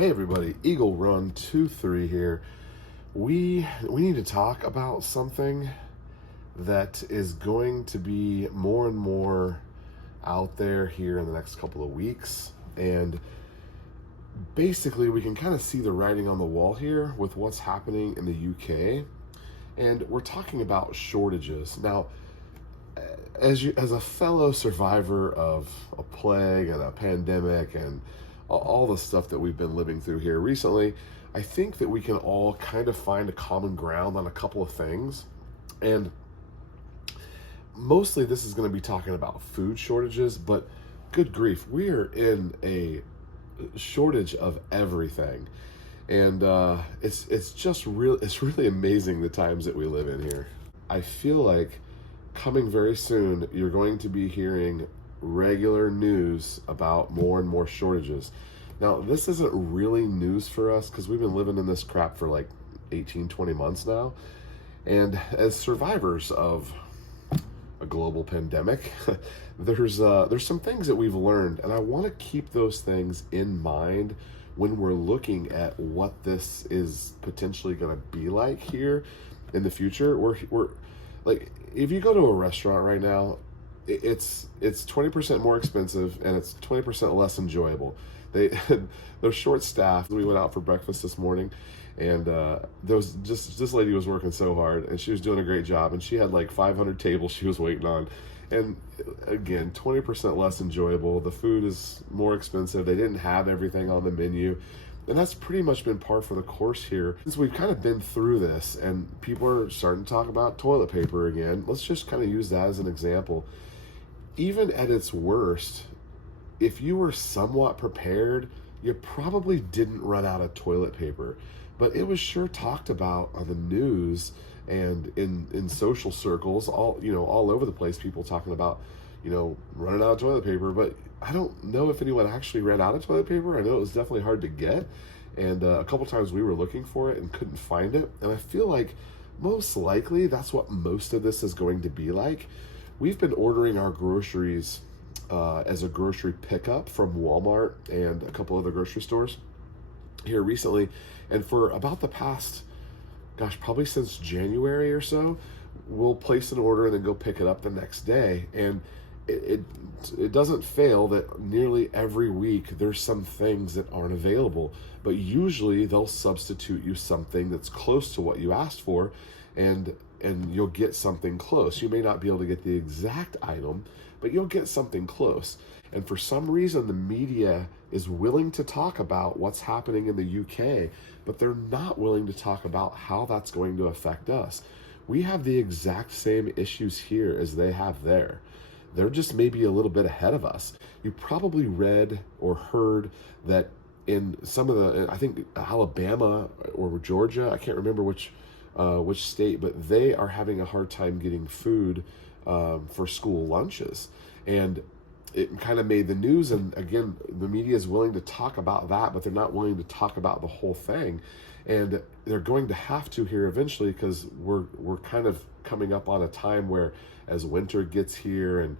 Hey everybody, Eagle Run 23 here. We need to talk about something that is going to be more and more out there here in the next couple of weeks. And basically we can kind of see the writing on the wall here with what's happening in the UK. And we're talking about shortages. Now, as a fellow survivor of a plague and a pandemic and all the stuff that we've been living through here recently, I think that we can all kind of find a common ground on a couple of things. And mostly this is going to be talking about food shortages, but good grief, we are in a shortage of everything. And it's just it's really amazing the times that we live in here. I feel like coming very soon, you're going to be hearing regular news about more and more shortages. Now, this isn't really news for us because we've been living in this crap for like 18, 20 months now. And as survivors of a global pandemic, there's some things that we've learned, and I want to keep those things in mind when we're looking at what this is potentially going to be like here in the future. We're like, if you go to a restaurant right now, it's 20% more expensive and it's 20% less enjoyable. They're short staffed. We went out for breakfast this morning, and there was just this lady was working so hard, and she was doing a great job, and she had like 500 tables she was waiting on. And again, 20% less enjoyable. The food is more expensive. They didn't have everything on the menu. And that's pretty much been par for the course here. Since we've kind of been through this and people are starting to talk about toilet paper again, let's just kind of use that as an example. Even at its worst, if you were somewhat prepared, you probably didn't run out of toilet paper. But it was sure talked about on the news and in social circles, all over the place, people talking about, running out of toilet paper. But I don't know if anyone actually ran out of toilet paper. I know it was definitely hard to get. And a couple times we were looking for it and couldn't find it. And I feel like most likely that's what most of this is going to be like. We've been ordering our groceries as a grocery pickup from Walmart and a couple other grocery stores here recently. And for about the past, probably since January or so, we'll place an order and then go pick it up the next day. And it doesn't fail that nearly every week there's some things that aren't available, but usually they'll substitute you something that's close to what you asked for, and you'll get something close. You may not be able to get the exact item, but you'll get something close. And for some reason, the media is willing to talk about what's happening in the UK, but they're not willing to talk about how that's going to affect us. We have the exact same issues here as they have there. They're just maybe a little bit ahead of us. You probably read or heard that in some of I think Alabama or Georgia, I can't remember which state, but they are having a hard time getting food for school lunches. And it kind of made the news. And again, the media is willing to talk about that, but they're not willing to talk about the whole thing. And they're going to have to here eventually, because we're kind of coming up on a time where as winter gets here, and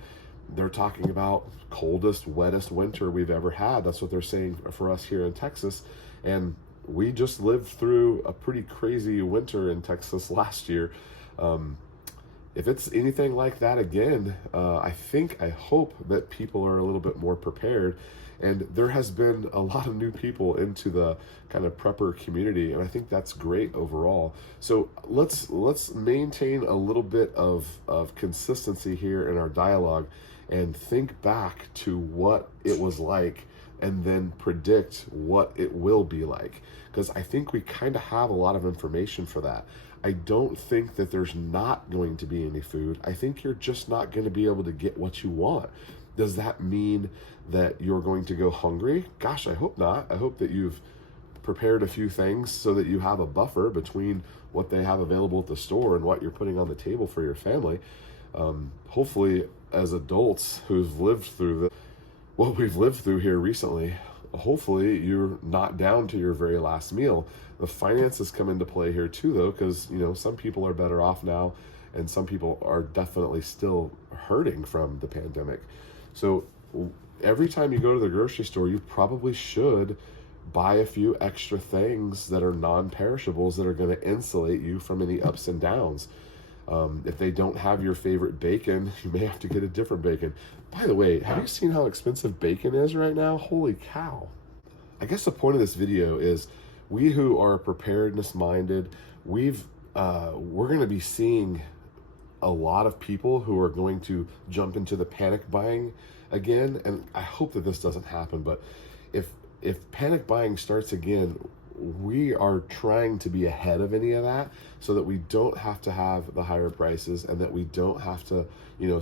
they're talking about coldest, wettest winter we've ever had. That's what they're saying for us here in Texas. And we just lived through a pretty crazy winter in Texas last year. If it's anything like that again, I hope that people are a little bit more prepared. And there has been a lot of new people into the kind of prepper community, and I think that's great overall. So let's maintain a little bit of consistency here in our dialogue and think back to what it was like, and then predict what it will be like. Because I think we kind of have a lot of information for that. I don't think that there's not going to be any food. I think you're just not going to be able to get what you want. Does that mean that you're going to go hungry? Gosh, I hope not. I hope that you've prepared a few things so that you have a buffer between what they have available at the store and what you're putting on the table for your family. Hopefully, as adults who've lived through what we've lived through here recently, hopefully you're not down to your very last meal. The finances come into play here too, though, because some people are better off now, and some people are definitely still hurting from the pandemic. So every time you go to the grocery store, you probably should buy a few extra things that are non-perishables that are going to insulate you from any ups and downs. If they don't have your favorite bacon, you may have to get a different bacon. By the way, have you seen how expensive bacon is right now? Holy cow. I guess the point of this video is we who are preparedness minded, we're going to be seeing a lot of people who are going to jump into the panic buying again. And I hope that this doesn't happen, but if panic buying starts again, we are trying to be ahead of any of that so that we don't have to have the higher prices and that we don't have to,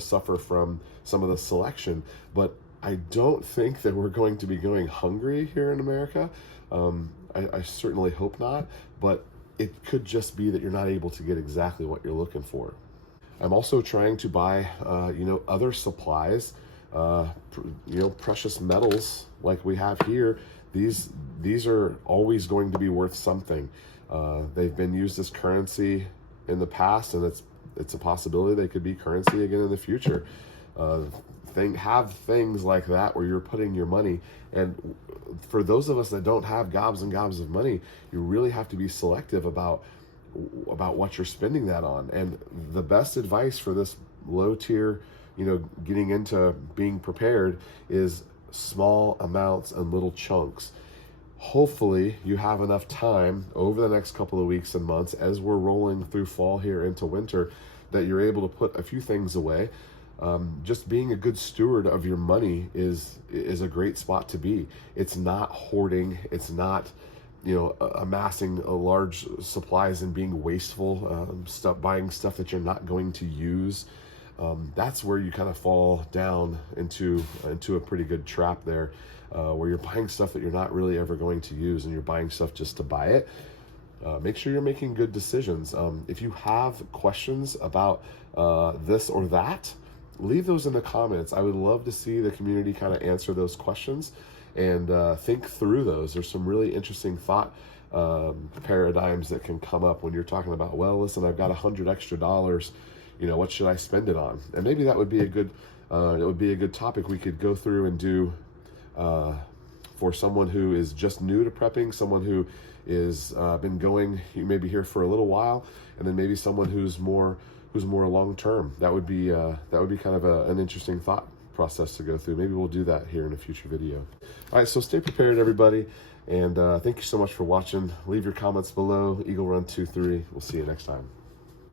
suffer from some of the selection. But I don't think that we're going to be going hungry here in America. I certainly hope not, but it could just be that you're not able to get exactly what you're looking for. I'm also trying to buy, other supplies, precious metals like we have here. These are always going to be worth something. They've been used as currency in the past, and it's a possibility they could be currency again in the future. Have things like that where you're putting your money. And for those of us that don't have gobs and gobs of money, you really have to be selective about what you're spending that on. And the best advice for this low tier, getting into being prepared is small amounts and little chunks. Hopefully you have enough time over the next couple of weeks and months as we're rolling through fall here into winter that you're able to put a few things away. Just being a good steward of your money is a great spot to be. It's not hoarding. It's not, amassing large supplies and being wasteful, buying stuff that you're not going to use. That's where you kind of fall down into a pretty good trap there, where you're buying stuff that you're not really ever going to use and you're buying stuff just to buy it. Make sure you're making good decisions. If you have questions about this or that, leave those in the comments. I would love to see the community kind of answer those questions and think through those. There's some really interesting thought paradigms that can come up when you're talking about, well, listen, I've got $100 extra. What should I spend it on? And maybe that would be a good topic we could go through and do for someone who is just new to prepping, someone who is been going maybe here for a little while, and then maybe someone who's more long term. That would be kind of an interesting thought process to go through. Maybe we'll do that here in a future video. All right, so stay prepared, everybody, and thank you so much for watching. Leave your comments below. Eagle Run 23. We'll see you next time.